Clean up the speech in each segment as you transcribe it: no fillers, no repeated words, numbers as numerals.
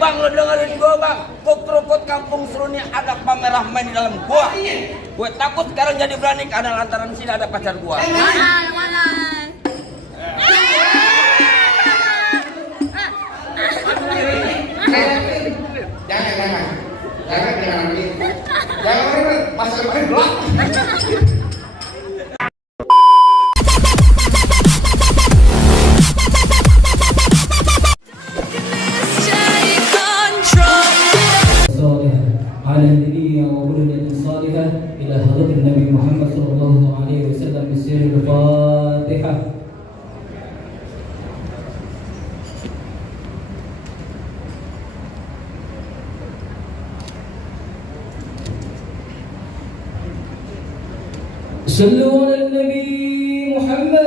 Bang, lo dengerin gua bang. Kok kerukut kampung Seruni ada pamerah main di dalam gua. Gue takut sekarang jadi berani karena lantaran sini ada pacar gua. Mana? Jangan masa depan gelap. على النبي وولد صالحة إلى حضرة النبي محمد صلى الله عليه وسلم بسير الفاتحة. صلوا على النبي محمد.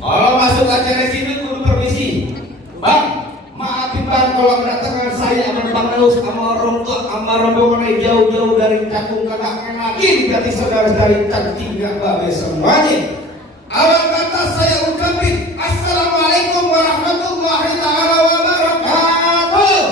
Kalau masuk acara sini kudu permisi. Bang, maafin bang kalau kedatangan saya sama Bang Daus sama orang tua sama rombongan jauh-jauh dari Cakung kakak lagi berarti saudara-saudari cantik gak babe semuanya. Awal kata saya ucapin Assalamualaikum warahmatullahi taala wabarakatuh.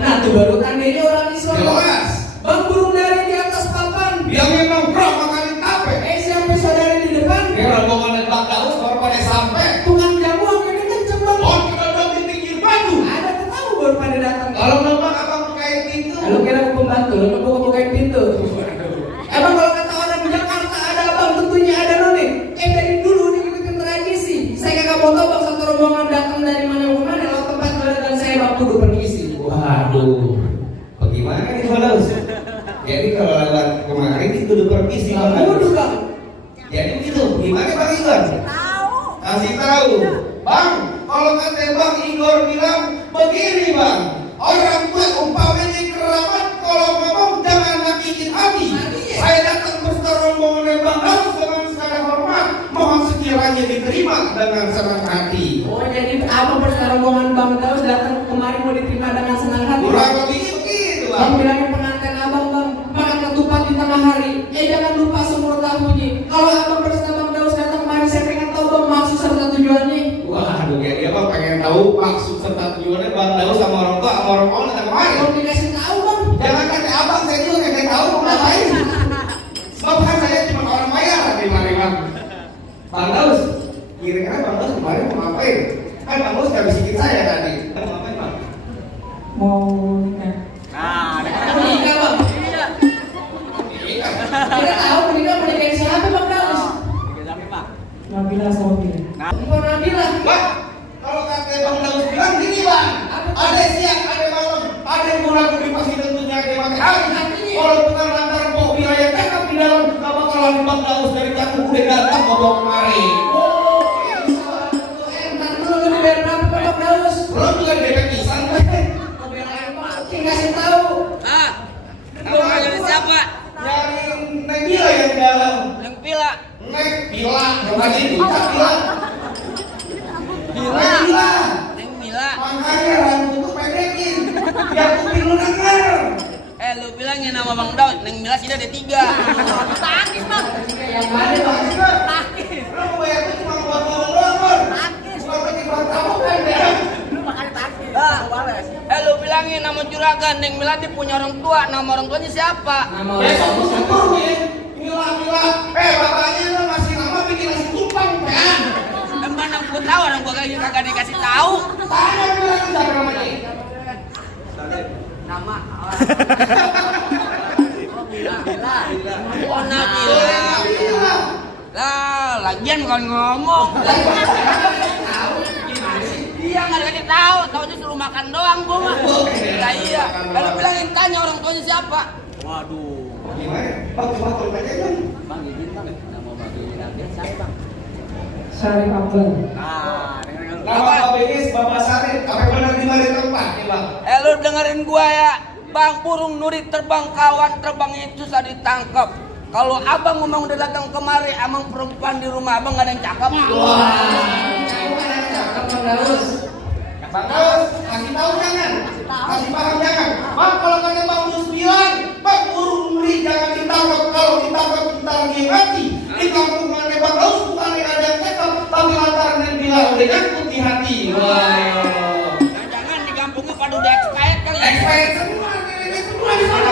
Nah tuh baru tandanya orang Islam. Jelas. Bang burung dari di atas papan. Dia memang bro makan tape. Siapa saudara di depan? Dia rombongan Bang Daus baru pada sampai. Tukang jamu akhirnya kenceng bang. Oh kita udah di pinggir batu. Ada ketahu baru pada datang. Kalau memang abang bukain pintu. Lu kira aku pembantu, lu bukain pintu. Emang kalau kata orang di Jakarta ada abang, tentunya ada noni. Dari dulu ngikutin tradisi. Saya kagak mau tahu bang satu rombongan datang dari mana ke mana. Kalau tempat dan saya bang kudu permisi. Waduh, bagaimana nih Bang Daus? Jadi kalau lewat kemarin itu udah permisi Bang Daus. Kudu bang. Jadi begitu, gimana Bang Igor? Kasih tahu, Bang. Kalau kata Bang Igor bilang begini Bang, orang tua umpamanya keramat kalau ngomong jangan nyakitin hati. Saya datang beserta rombongan Bang Daus dengan segala hormat, mohon sekiranya diterima dengan senang hati. Oh jadi abang bersama rombongan Bang Daus datang kemarin mau diterima dengan senang hati. Kurang lebih begitu Bang Bang. bilangin pengantin abang bang makan ketupat di tengah hari. Jangan lupa semua tahunya. Kalau abang bersama Bang Daus datang kemarin saya pengen tahu bang maksud serta tujuannya. Waduh, jadi apa pengen tahu maksud serta tujuannya Bang Daus sama orang tua sama orang orang datang kemari? Kalau dikasih tahu bang. Jangan kata abang, saya juga nggak tahu mau ngapain. Sebab kan saya cuma orang bayar di Bang. Bang Daus, kira-kira Bang Daus kemarin mau ngapain? Kan Bang Daus nggak bisikin saya tadi. Mau ngapain Bang? Mau nikah. Mau nikah bang. Kita tahu menikah menikahin siapa Bang Daus? Nabila sama Bila. Mau Nabila. Wah, kalau kata Bang Daus bilang gini Bang, ada siang, ada malam, ada yang kurang lebih pasti tentunya ada yang pakai hari. Kalau bukan lantaran bawa wilayah cakap di dalam, gak bakalan Bang Daus dari Cakung udah datang mau bawa kemari. Ntar dulu lu dibayar berapa Bang Daus? Belum juga DP pisang. Kasih tahu. Mila, lagi puncak Mila. Mila. Mila. Neng Mila. Makanya rambut tuh pendekin. Biar kuping lu denger. Lu bilangin nama Bang Daud, Neng Mila sih ada 3. Takis bang. Yang mana bang? Takis. Lu bayar tuh cuma buat ngomong doang. Takis. Bukan bagi bang tamu kan ya. Lu makan takis. Bales. Lu bilangin nama juragan, Neng Mila dia punya orang tua, nama orang tuanya siapa? Nama orang Besok tua tuh siapa? syukur gue. Mila. Bapaknya lu masih lama bikin nasi tumpang kan. Mana gua tahu orang gua kagak dikasih tahu. Tanya Mila siapa namanya? Nama. Mila. Oh, Nabila. Mila. Lah, lagian bukan ngomong. Iya nggak dikasih tahu, tahunya suruh makan doang gua mah. Lah iya. Kalau bilangin tanya orang tuanya siapa? Waduh. Gimana? Bang, coba tolong aja dong. Bang izin bang, nama Bang Izin siapa bang? Syarif Akbar. Nama Bapak Bengis, Bapak Sarif. Apa benar di mana tempat ya Bang? Lu dengerin gua ya. Bang, burung nuri terbang kawan, terbang itu susah ditangkap. Kalau abang ngomong udah datang kemari, amang perempuan di rumah abang gak ada yang cakep. Bang Daus. Bang Daus, kasih tahu jangan. Kasih paham jangan. Bang, kalau kata Bang Daus bilang, Bang burung nuri jangan ditangkap. Kalau ditangkap kita lagi mati. Di kampung mana Bang Daus bukan ada yang cakep, tapi lantaran yang bilang dengan putih hati. Wah. Jangan di kampungnya pada udah expired kali ya. Expired semua, nenek semua di sana.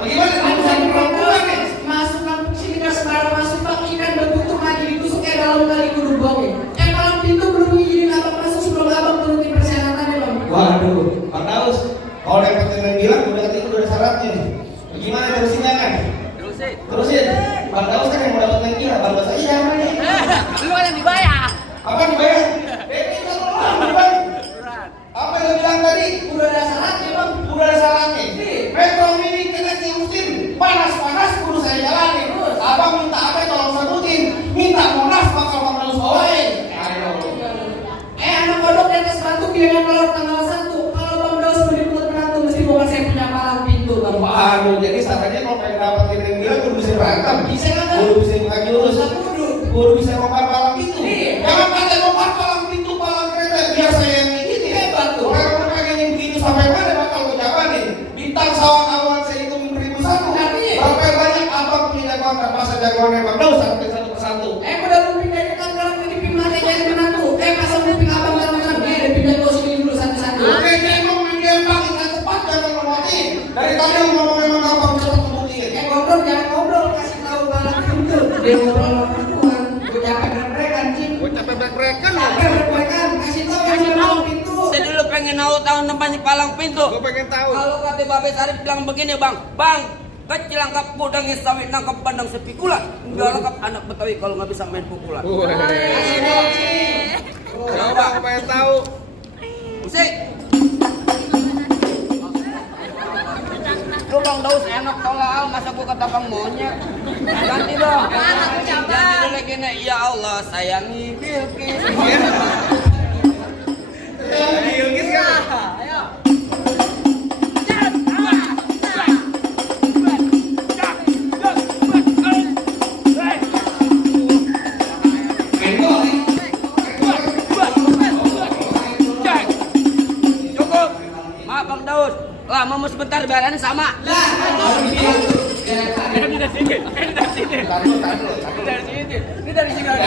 Bagaimana urusan perempuan nih? Masuk kampung sini kan sembarang masuk bang, ikan berbutuh lagi ditusuk kayak dalam kali kudu bongnya. Yang malam pintu belum izinin abang masuk sebelum abang turutin persyaratannya bang. Waduh, Bang Daus, kalau yang penting bilang udah ketika udah ada syaratnya. Bagaimana terusin jangan? Terusin. Bang Daus kan yang mau dapat lagi lah, Bang Daus aja jangan nih. Lu kan yang dibayar. Apa dibayar? Itu Bang. Apa yang bilang tadi? Udah ada syaratnya bang. Udah ada syaratnya. Metro Mini kena diusin. Panas-panas kudu saya jalanin. Abang minta apa tolong sebutin. Minta Monas bakal Bang Daus bawain. Ayo. Anak kodok di atas batu pilihan telur tanggal 1. Kalau bang Daus berikut menantu mesti bawa saya punya palang pintu bang. Waduh, jadi syaratnya kalau pengen dapetin yang bilang kudu bisa berantem. Bisa kagak? Kudu bisa buka jurus. Kudu bisa bongkar palang pintu. Iya. Jangan pakai bongkar palang pintu, palang kereta. Biar saya yang ngikutin. Hebat tuh. Orang pengen yang begitu sampai mana bakal gue jawanin. Bintang sawang awan saya itu 1.001. Artinya? Berapa banyak abang punya jagoan masa jagoannya Bang Daus sampai satu persatu. Udah lumping dari Tangerang ke Diping mati jadi menantu. Pasang lumping abang tangan dia pindah gosipin dulu satu-satu. Oke, dia emang main gembang ikan cepat jangan ngomongin. Dari tadi yang ngomong memang abang cepat ngebuktiin. Ngobrol jangan ngobrol kasih tahu palang pintu. Dia ngobrol sama perempuan. Gue capek brek anjing. Gue capek brek-brekan ya. Capek brek-brekan. Kasih tahu yang palang pintu. Jadi lu pengen tahu tahun depannya palang pintu? Gue pengen tahu. Kalau kata Babe Sarip bilang begini bang, kecil angkap kudang sawit nangkap bandang sepikulan. Enggak lengkap anak Betawi kalau nggak bisa main pukulan. Coba aku pengen tahu. Musik. Lu Bang Daus enak tolak masa gua kata Bang monyet. Ganti dong. Ganti dulu gini. Ya Allah sayangi Bilqis. Bilqis kan? Ayo. Cukup. Maaf Bang Daus. Lama mau sebentar bayarannya sama. Ini dari sini.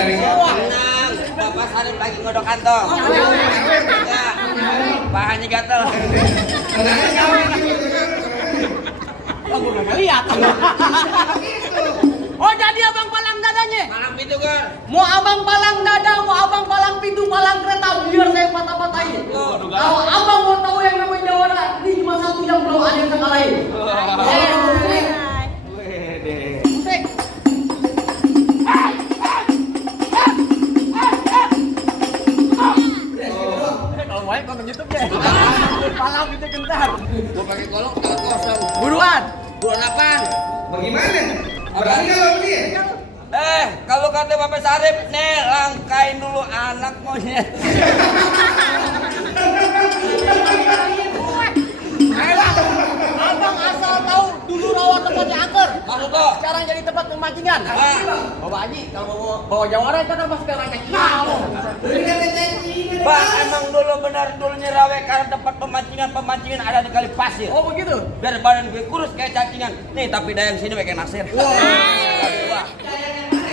Tenang, Bapak Sarip lagi ngodok kantong. Ya, bahannya gatel. Lihat. Oh jadi abang palang dadanya. Malam itu kan. Mau abang palang dada, mau abang palang pintu, palang kereta, biar saya patah-patahin. Kalau abang mau tahu yang namanya jawara, ini cuma satu yang belum ada yang sekalahin. Musik. Kalau mau konten YouTube ya. Palang pintu gentar. Gua pakai kolong kalau kosong. Buruan. Bulan apaan? Bagaimana? Berani kalau dia? Kalau kata Bapak Sarip, nih langkain dulu anak monyet. Abang asal tahu dulu rawa tempatnya angker. maksud lo? Sekarang jadi tempat pemancingan. Bapak Haji, kalau bawa jawara kan apa sekarang cacing? Bang, emang dulu benar dulunya rawe karena tempat pemancingan ada di kali pasir. Oh begitu. Biar badan gue kurus kayak cacingan. Nih tapi dayang sini kayak nasir. Wah.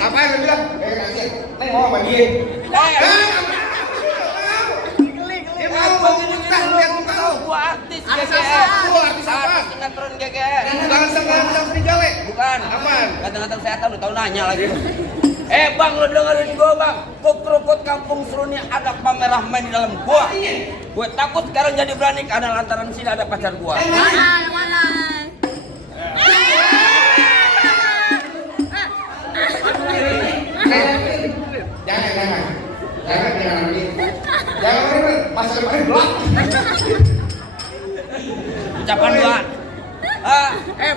Apa yang lu bilang? Kasih. Nih mau bagi. Gua artis Artis GGE. apa? Gua artis apa? Artis sinetron GGE. Ganteng serigala. Bukan. Apaan? Ganteng-ganteng setan lu tahu nanya lagi. Bang, lu dengerin gua bang. Gua kerukut kampung Seruni ada pamerah main di dalam gua. Gue takut sekarang jadi berani karena lantaran sini ada pacar gua. Mana? Jangan masa depan gelap. Ucapan dua.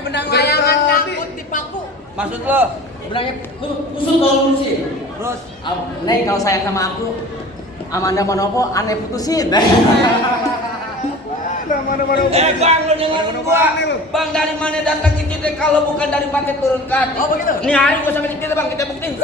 Benang layangan nyangkut di paku. Maksud lo? Benangnya kusut kalau lusin. Terus Nek kalau sayang sama aku, Amanda Manopo aneh putusin. bang, lu dengerin gua. Bang, dari mana datang kita kalau bukan dari mati turun ke hati. Oh begitu. Nih hari gua sama kita bang, kita buktiin.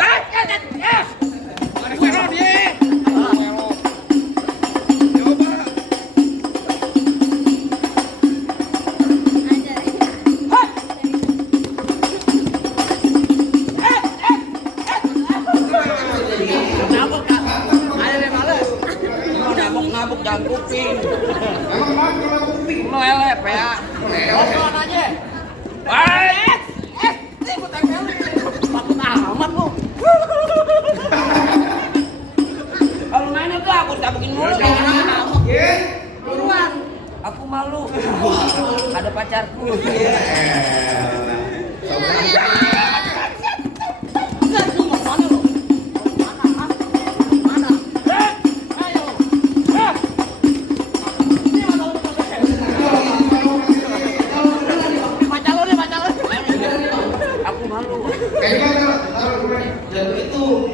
Nabok kak. Ayo deh males. Mau nabuk jangan kuping. Emang mah kalau kuping. Melelep ya. Omongan aja. Takut amat lu. Kalau main itu aku cabukin mulu. Ye. Buruan. Aku malu. Ada pacarku. Aku malu. Kayaknya taruh jatuh itu.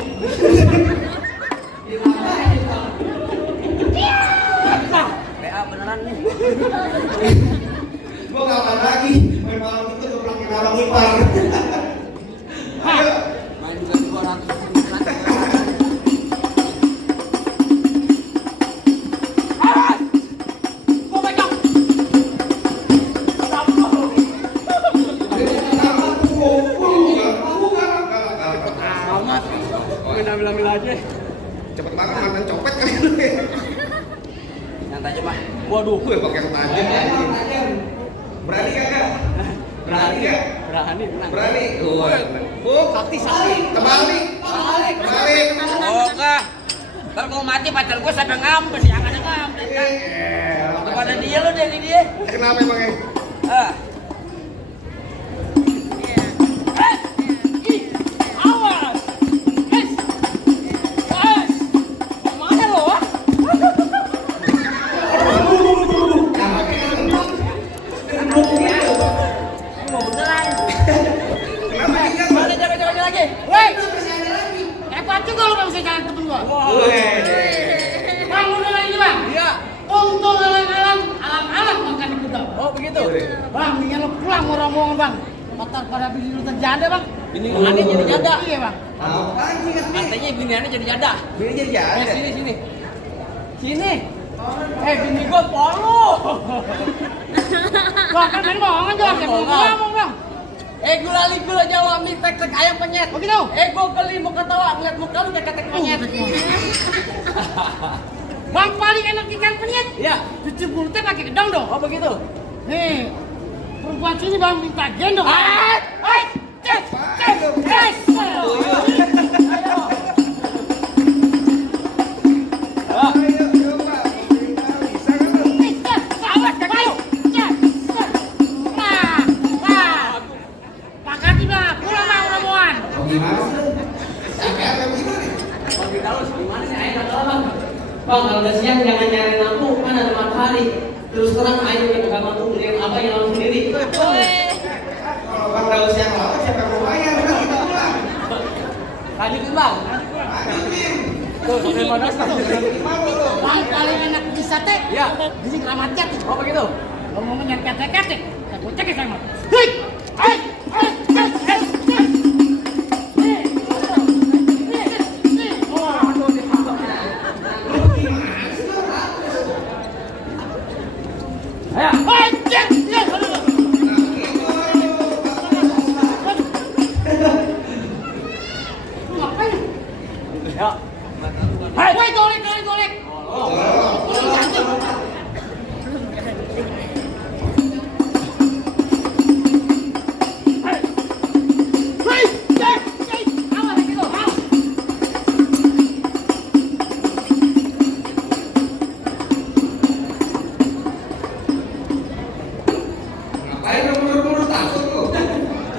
PA beneran nih. Gua kapan lagi main malam itu keprangin abang ipar. Ayo. Main juga 200. Ambil aja. Cepet banget mantan copet kali lu. Nyantai aja, Pak. Waduh, gue pakai tajam. Berani kagak? Berani ya? Berani. Berani. Sakti. Kembali. Oh, kah. Kalau mau mati pacar gue sampai ngambil, jangan ngambil. Kepada dia lo dari dia. Kenapa emangnya? Awas. Mana lo? Mau beneran. Kenapa ingat? Mana jaga-jaga lagi? Woi. Hebat juga lu bisa jalan ketemu gua. Bang, udah lagi bang? Iya. Untung alang-alang makan di gudang. Oh begitu? Bang, mendingan lu pulang ngomong bang. Motor pada bini lu terjanda bang. Bini lu aneh jadi janda. Iya bang. Apaan sih ngerti? Katanya bini aneh jadi janda. Bini jadi jahat. Sini. Bini gua polo. Bang, kan main bohongan doang, yang ngomong bang. Gula Jawa mie tek ayam penyet. Begitu. Gua beli mau ketawa ngeliat muka lu kayak tek penyet. Bang paling enak ikan penyet. Iya. Cuci mulutnya pakai gedong dong. Oh begitu. Nih, perempuan sini bang minta gendong. Bang, kalau udah siang jangan nyariin aku, kan ada matahari. Terus terang ayo kita gak mampu beliin apa yang lalu sendiri. Kalau bang tahu siang lama siapa yang mau bayar? Kita pulang. Lanjutin bang. Tuh, sampai panas tuh. Bang, paling enak di sate. Iya. Di keramatnya. Oh begitu. Ngomongnya nyari kate-kate. Saya gocek ya sama. Hei! Ayo mundur-mundur takut kok.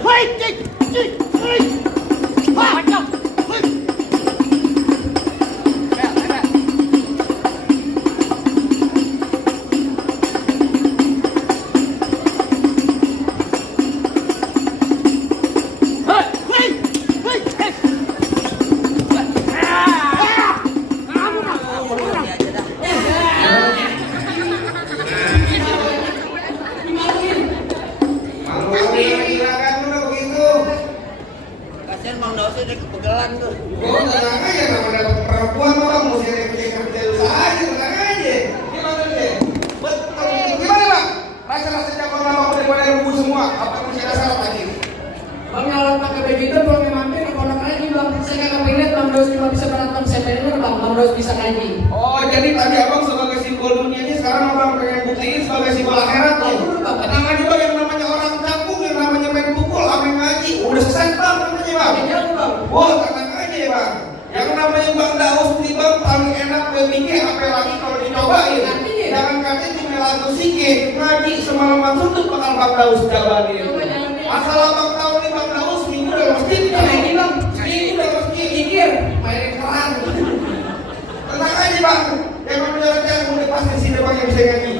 Hei, cik, cik, hei. Wah, macam. Hei. Silakan udah begitu. Kasihan Bang Daus ini kepegelan tuh. Oh, tenang aja kalau dapat perempuan orang mesti kerja usaha aja, tenang aja. Gimana deh? Betul. Gimana bang? Rasa-rasanya kalau lama daripada rubuh semua, apa masih ada salah lagi? Bang kalau pakai begitu kalau mampir ke pondok lagi bang. Saya kagak pengen Bang Daus cuma bisa berantem sepeda bang. Bang Daus bisa ngaji. Oh, jadi tadi abang sebagai simbol dunianya sekarang abang pengen buktiin sebagai simbol akhirat tuh. Bang. Tenang aja bang, yang namanya orang canggung, yang namanya main pukul, amin ngaji, udah selesai bang namanya bang. Jauh bang. Wah, tenang aja ya bang. Yang namanya Bang Daus nih bang paling enak mikir apa lagi kalau dicobain. Jangan katanya cuma lagu sikit, ngaji semalam suntuk bakal Bang Daus jabanin. Asal abang tahu nih Bang Daus minggu udah mesti Ini bang. minggu udah mesti Kikir. Mainin keran. tenang aja bang. Yang namanya orang canggung udah pasti sini bang yang bisa ngaji.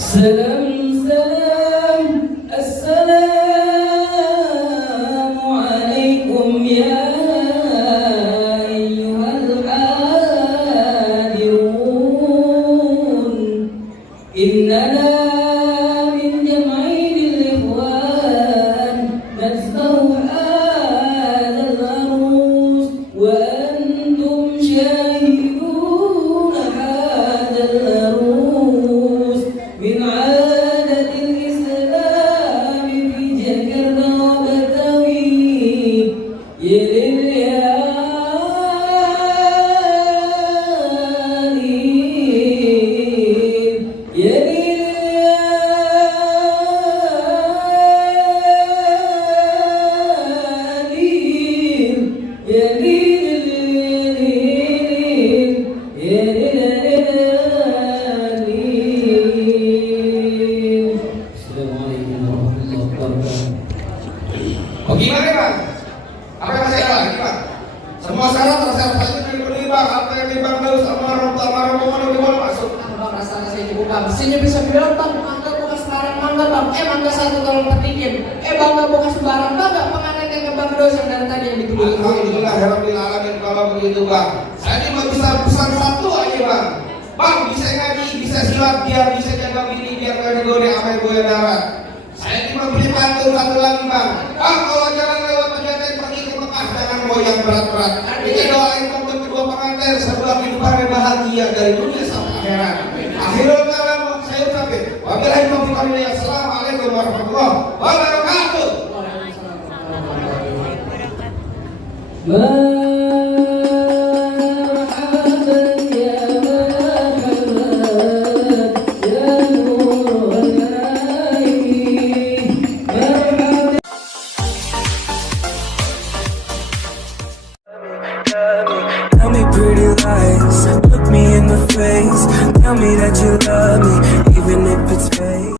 Salam salam Assalamualaikum ya ayyuhal hadirun innana min jam'il ikhwan nasdahu hadzal arus wa antum syahidun hadzal arus min 'adatil islam fi Jakarta wa Betawi Assalamualaikum warahmatullahi wabarakatuh. Oh gimana bang? Apa yang masih ada lagi bang? Semua syarat tersyarat saja dipenuhi bang. Apa yang di Bang Daus sama orang tua sama rombongan udah boleh masuk. Bang rasanya saya cukup bang. Sini bisa bilang bang. Mangga bukan sembarang mangga bang. Mangga satu tolong petikin. Bangga bukan sembarang bangga. Pengantin ke Bang Daus yang dari tadi yang ditunggu. Alhamdulillah alamin kalau begitu bang. Saya cuma bisa pesan satu aja bang. Bang bisa ngaji, bisa silat, biar bisa jaga bini, biar gak digoda apa yang gue darat. Saya cuma beli pantun satu lagi bang. Bang kalau jalan lewat pejaten pergi ke Mekah jangan goyang berat-berat. Kita doain untuk kedua pengantin sebuah kehidupan yang bahagia dari dunia sampai akhirat. Akhirul kalam saya ucapin. Wabillahi taufiq wal hidayah. Assalamualaikum warahmatullahi wabarakatuh. Marhaban ya marhaban ya nurul aini marhaban. Tell me pretty lies, look me in the face. Tell me that you love me, even if it's fake.